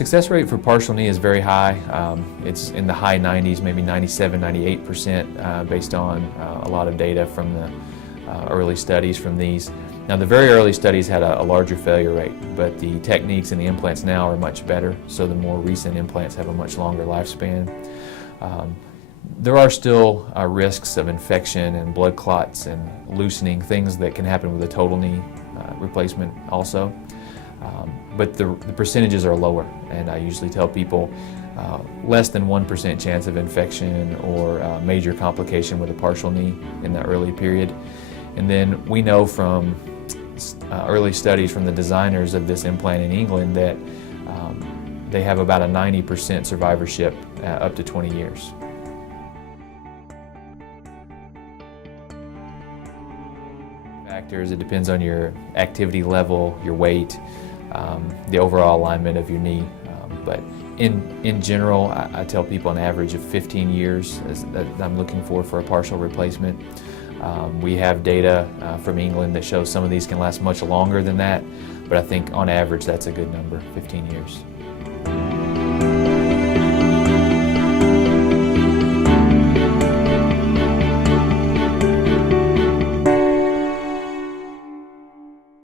Success rate for partial knee is very high. It's in the high 90s, maybe 97, 98% based on a lot of data from the early studies from these. Now the very early studies had a larger failure rate, but the techniques and the implants now are much better, so the more recent implants have a much longer lifespan. There are still risks of infection and blood clots and loosening, things that can happen with a total knee replacement also. But the percentages are lower, and I usually tell people less than 1% chance of infection or major complication with a partial knee in that early period. And then we know from early studies from the designers of this implant in England that they have about a 90% survivorship up to 20 years. Factors, it depends on your activity level, your weight, the overall alignment of your knee. But in general, I tell people an average of 15 years that I'm looking for a partial replacement. We have data from England that shows some of these can last much longer than that, but I think on average that's a good number, 15 years.